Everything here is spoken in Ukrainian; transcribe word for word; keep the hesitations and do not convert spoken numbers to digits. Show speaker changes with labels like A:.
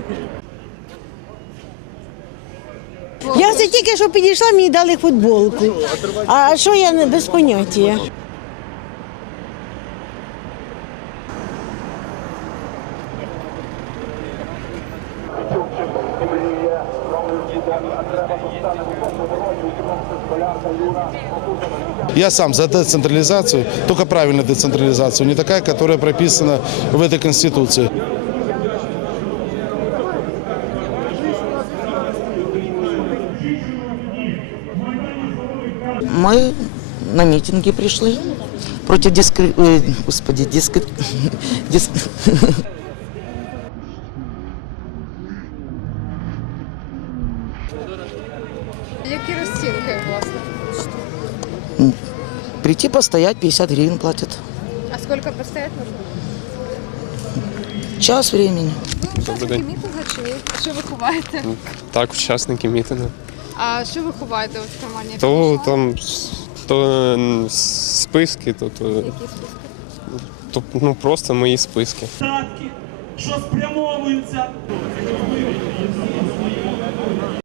A: Я це тільки що підійшла, мені дали футболку. А що я не без поняття?
B: Я сам за децентрализацию, только правильную децентрализацию, не такая, которая прописана в этой Конституции.
C: Мы на митинги пришли против дискри... Ой, господи, дискри... диск...
D: Які розцінки, власне?
C: Прийти постоять, пятьдесят гривен платят.
D: А скільки постоять можна?
C: Час времени.
D: Ви учасники мітингу чи ні? Що ви ховаєте?
E: Так, учасники мітингу.
D: А що ви ховаєте от в кармані?
E: То там то списки, то, то,
D: Які списки?
E: то ну, просто мої списки.
F: Що спрямовуються